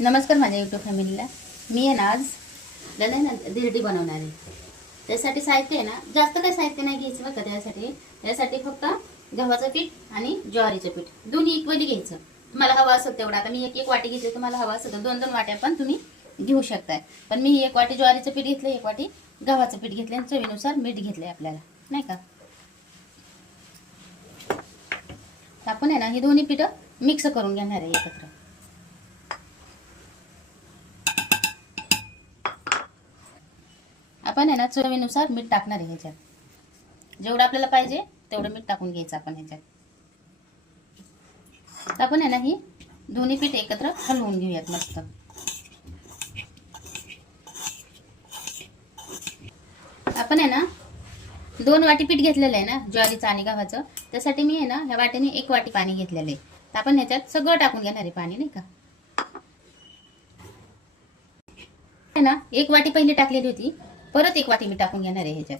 नमस्कार माझ्या यूट्यूब फॅमिलीला. मी आहे ना आज आपल्याला आहे ना धिरडी बनवणार आहे. त्यासाठी साहित्य आहे ना जास्त काही साहित्य नाही घ्यायचं बरं का. त्यासाठी फक्त गव्हाचं पीठ आणि ज्वारीचं पीठ दोन्ही इक्वली घ्यायचं. तुम्हाला हवं असेल तेवढं. आता मी एक वाटी घेतली, तुम्हाला हवं असेल तर 2-2 वाट्या पण तुम्ही घेऊ शकताय. पण मी 1 वाटी ज्वारीचं पीठ घेतलं, 1 वाटी गव्हाचं पीठ घेतलं आणि चवीनुसार मीठ घेतलंय आपल्याला, नाही का. आपण आहे ना ही दोन्ही पीठं मिक्स करून घेणार आहे एकत्र. आपण आहे ना चवीनुसार मीठ टाकणार आहे ह्याच्यात. जेवढं आपल्याला पाहिजे तेवढं मीठ टाकून घ्यायचं आपण ह्याच्यात. आपण आहे ना ही दोन्ही पीठ एकत्र हलवून घेऊयात मस्त. आपण आहे ना 2 वाटी पीठ घेतलेलं आहे ना ज्वारीचं आणि गव्हाचं. त्यासाठी मी आहे ना ह्या वाटीने 1 वाटी पाणी घेतलेलं आहे. तर आपण ह्याच्यात सगळं टाकून घेणार आहे पाणी, नाही का. आहे ना 1 वाटी पहिली टाकलेली होती, परत 1 वाटी मी टाकून घेणार आहे ह्याच्यात.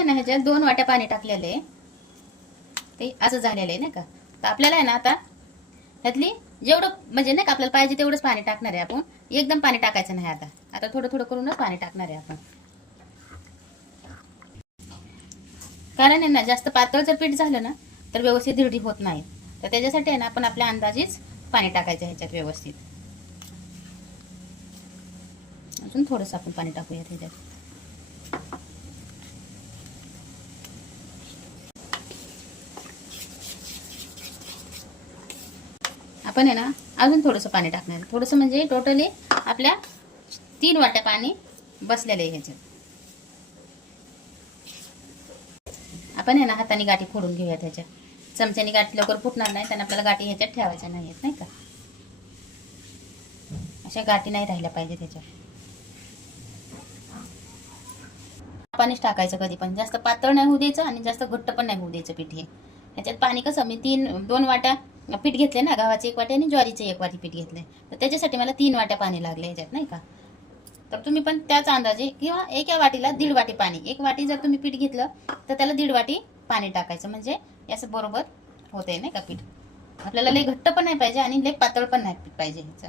ह्याच्यात 2 वाट्या पाणी टाकलेलं आहे, ते असं झालेलं आहे, नाही का. तर आपल्याला आहे ना आता ह्यातली जेवढं म्हणजे नाही का आपल्याला पाहिजे तेवढंच पाणी टाकणार आहे आपण. एकदम पाणी टाकायचं नाही. आता थोडं थोडं करूनच पाणी टाकणार आहे आपण. कारण आहे ना जास्त पातळ जर पीठ झालं ना तर व्यवस्थित धिरडी होत नाही. तर त्याच्यासाठी आहे ना आपण आपल्या अंदाजेच पाणी टाकायचं ह्याच्यात व्यवस्थित. अजून थोडंसं आपण पाणी टाकूया ह्याच्यात. आपण आहे ना अजून थोडंसं पाणी टाकणार आहे. थोडंसं म्हणजे टोटली आपल्या 3 वाट्या पाणी बसलेलं आहे ह्याच्यात. आपण आहे ना हाताने गाठी फोडून घेऊया त्याच्या. चमच्याने गाठी लवकर फुटणार नाही, त्यांना आपल्याला गाठी ह्याच्यात ठेवायच्या नाही आहेत, नाही का. अशा गाठी नाही राहिल्या पाहिजे त्याच्यात. पाणीच टाकायचं कधी पण. जास्त पातळ नाही होऊ द्यायचं आणि जास्त घट्ट पण नाही होऊ द्यायचं पीठ हे. ह्याच्यात पाणी कसं मी 2 वाट्या पीठ घेतले ना, गव्हाचे 1 वाटी आणि ज्वारीचे 1 वाटी पीठ घेतले. तर त्याच्यासाठी मला 3 वाट्या पाणी लागले ह्याच्यात, नाही का. तर तुम्ही पण त्याच अंदाजे किंवा एका वाटीला 1.5 वाटी पाणी. 1 वाटी जर तुम्ही पीठ घेतलं तर त्याला 1.5 वाटी पाणी टाकायचं. म्हणजे असं बरोबर होतंय, नाही का पीठ. आपल्याला लय घट्ट पण नाही पाहिजे आणि लय पातळ पण नाही पाहिजे ह्याचं.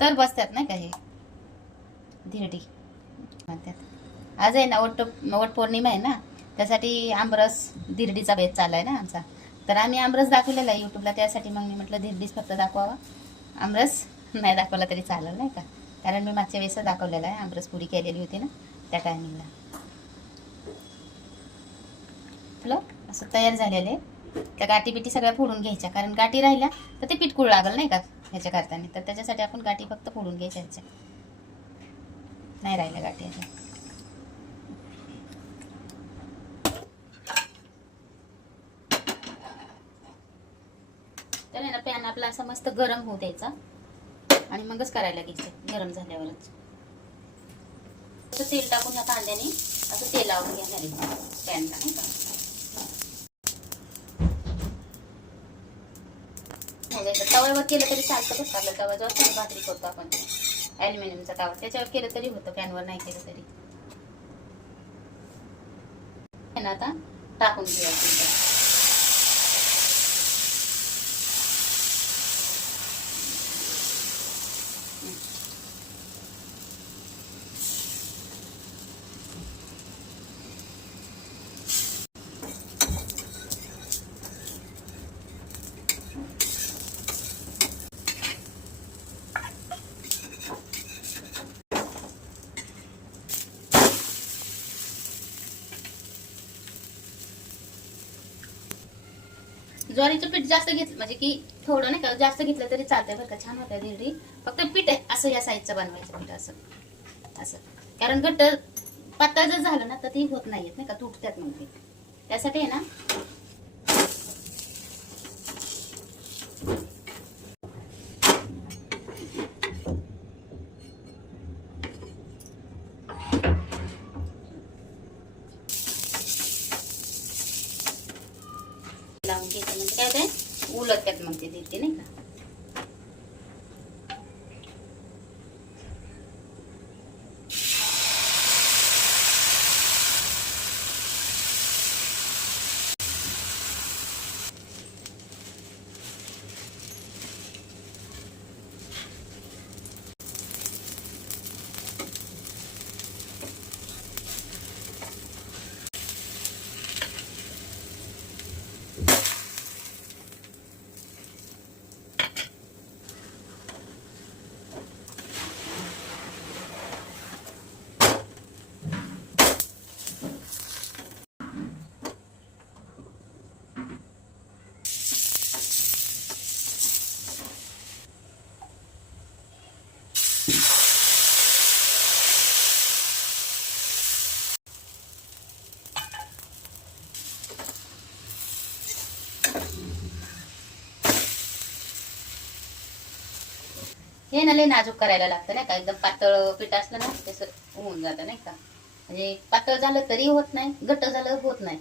तर बसतात नाही का हे धिरडी म्हणतात. आज आहे ना वट पौर्णिमा आहे ना, त्यासाठी आमरस धिरडीचा बेत चालला आहे ना आमचा. तर आम्ही आमरस दाखवलेला आहे यूट्यूबला. त्यासाठी मग मी म्हटलं धिरडीच फक्त दाखवावा, आमरस नाही दाखवला तरी चालेल, नाही का. कारण मी मागच्या वेळेस दाखवलेला आहे, आमरस पुरी केलेली होती ना त्या टायमिंगला. आपलं असं तयार झालेलं आहे. त्या गाठी बिटी सगळ्या फोडून घ्यायच्या, कारण गाठी राहिल्या तर ते पिटकूळ लागल, नाही का ह्याच्या करताना. तर त्याच्यासाठी आपण गाठी फक्त फोडून घ्यायच्या ह्याच्या. नाही राहिल्या गाठी ह्याच्या. तर आहे ना पॅन आपला असा मस्त गरम होऊ द्यायचा आणि मगच करायला घ्यायचं. गरम झाल्यावरच असं तेल टाकून ह्या कांद्याने असं तेल लावून घेणार आहे पॅनला, नाही का. तव्यावर केलं तरी चालतं बघ. आपल्या तव्यावर भाकरी करतो आपण, ॲल्युमिनियमचा तवा, त्याच्यावर केलं तरी होतं, पॅनवर नाही केलं तरी. आता टाकून घेऊया. ज्वारीचं पीठ जास्त घेतलं म्हणजे की थोडं नाही का जास्त घेतलं तरी चालतंय बरं का. छान होतं धिरडी. फक्त पीठ आहे असं या साईजचं बनवायचं पीठ असं असं. कारण घट्ट पातळ जर झालं ना तर ती होत नाहीयेत, नाही का, तुटतात मग ते. त्यासाठी आहे ना लावून घ्यायचं. म्हणजे काय होतंय उलटतात मग ते धिरडी, नाही का. हे ना लय नाजूक करायला लागतं नाही का, एकदम पातळ पीठ असलं ना तसं होऊन जातं नाही का. म्हणजे पातळ झालं तरी होत नाही, घट्ट झालं होत नाही.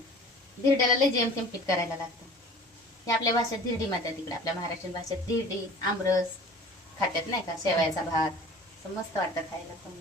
धिरड्याला लय जेमतेम पीठ करायला लागतं. हे आपल्या भाषेत धिरडी म्हणतात, तिकडे आपल्या महाराष्ट्रीयन भाषेत धिरडी आमरस खात्यात नाही का, शेवयाचा भात. असं मस्त वाटतं खायला पण.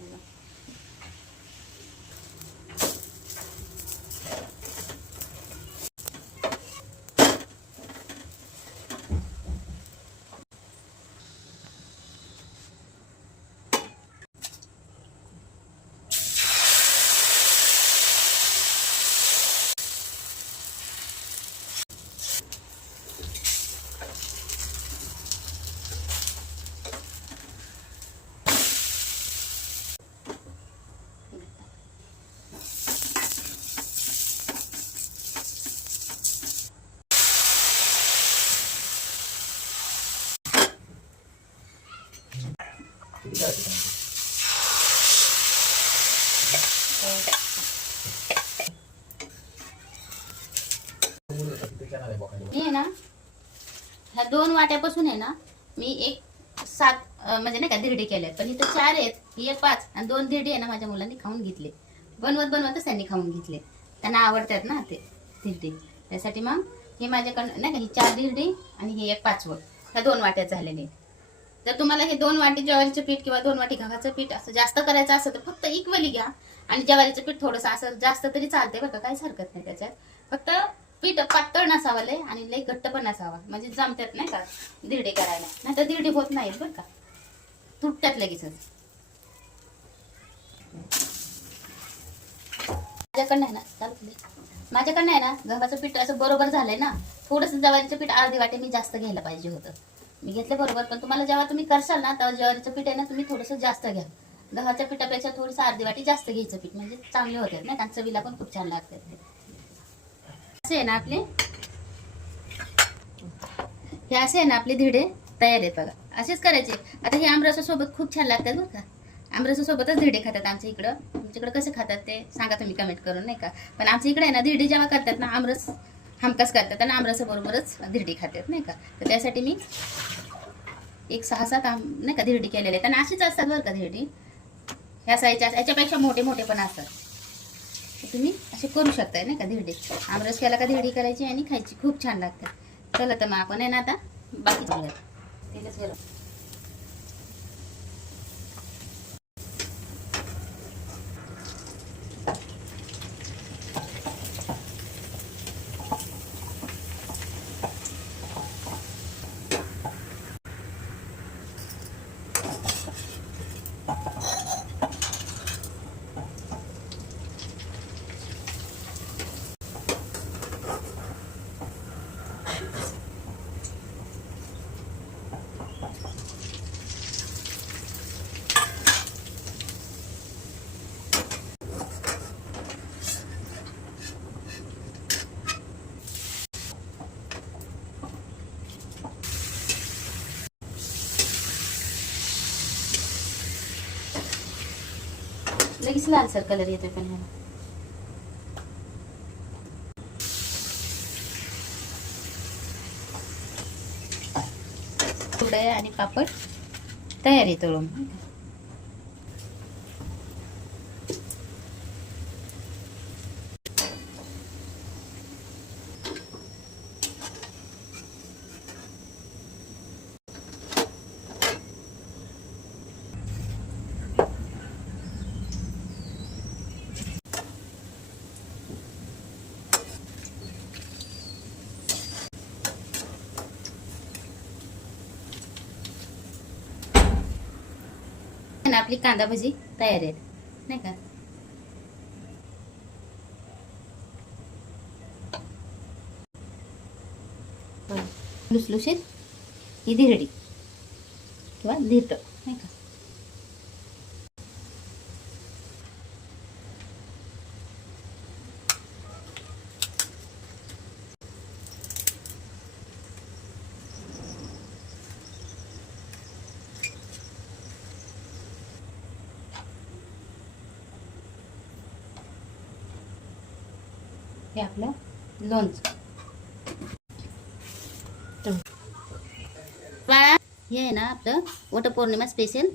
हे ना ह्या 2 वाट्यापासून आहे ना मी 7 म्हणजे नाही का धिरडी केल्यात, पण इथं 4 आहेत, ही 5 आणि 2 धिरडी आहे ना माझ्या मुलांनी खाऊन घेतले. बनवतच त्यांनी खाऊन घेतले, त्यांना आवडतात ना ते धिरडी. त्यासाठी मग हे माझ्याकडं नाही का, ही 4 धिरडी आणि ही 1 5वं, ह्या 2 वाट्यात झालेले. जर तुम्हाला हे 2 वाटी ज्वारीचं पीठ किंवा 2 वाटी गव्हाचं पीठ असं जास्त करायचं असेल तर फक्त इक्वली घ्या, आणि ज्वारीचं पीठ थोडंसं असं जास्त तरी चालते बरं का, काहीच हरकत नाही त्याच्यात. फक्त पीठ पातळ नसावं लय आणि लय घट्ट पण नसावा, म्हणजे जमतात नाही का धिरडी करायला. नाही तर धिरडी होत नाहीत बरं का, तुटतात लगेचच. माझ्याकडनं आहे ना माझ्याकडनं आहे ना गव्हाचं पीठ असं बरोबर झालंय ना. थोडंसं ज्वारीचं पीठ अर्धी वाटी मी जास्त घ्यायला पाहिजे होतं, मी घेतलं बरोबर. पण तुम्हाला जेव्हा तुम्ही करशाल ना तेव्हा ज्वारीचं पीठ आहे ना तुम्ही थोडंसं जास्त घ्या. गव्हाच्या पिठापेक्षा थोडंसं अर्धी वाटी जास्त घ्यायचं पीठ, म्हणजे चांगले होतात ना, आणि चवीला पण खूप छान लागतात ते. असे आहे ना आपले, हे असे आहे ना आपले धिरडे तयार आहेत बघा. असेच करायचे. आता हे आमरसासोबत खूप छान लागतात बरं का. आमरसासोबतच धिरडे खातात आमच्या इकडं. तुमच्याकडे कसं खातात ते सांगा तुम्ही कमेंट करून नाही का. पण आमच्या इकडे आहे ना धिरडी जेव्हा करतात ना आमरस हमखास करतात, आणि आमरसाबरोबरच धिरडी खातात नाही का. तर त्यासाठी मी 6-7 नाही का धिरडी केलेले आहेत, आणि अशीच असतात बरं का धिरडी. ह्या साईजच्या याच्यापेक्षा मोठे मोठे पण असतात. तुम्ही असे करू शकताय नाही का धिरडी. आमरस केला का धिरडी करायची आणि खायची, खूप छान लागतात. चला तर मग आपण आहे ना आता बाकी तेलच गरम. लगेच लालसर कलर येतोय पण ह्याला. कुरडया आणि पापड तयार आहे तळून. आपली कांदा भजी तयार आहे नाही का. लुसलुशीत ही धिरडी किंवा धिरड नाही का. हे आपलं लोणचं. बाळा हे आहे ना आपलं वटपौर्णिमा स्पेशल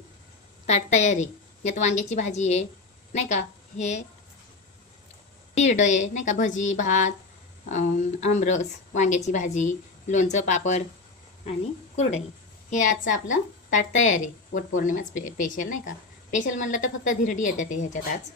ताट तयार आहे. यात वांग्याची भाजी आहे नाही का, हे तिरडं आहे नाही का, भजी, भात, आमरस, वांग्याची भाजी, लोणचं, पापड आणि कुरडई. हे आजचं आपलं ताट तयार आहे वटपौर्णिमा स्पेशल नाही का. स्पेशल म्हणलं तर फक्त धिरडी येते ते ह्याच्यात आज.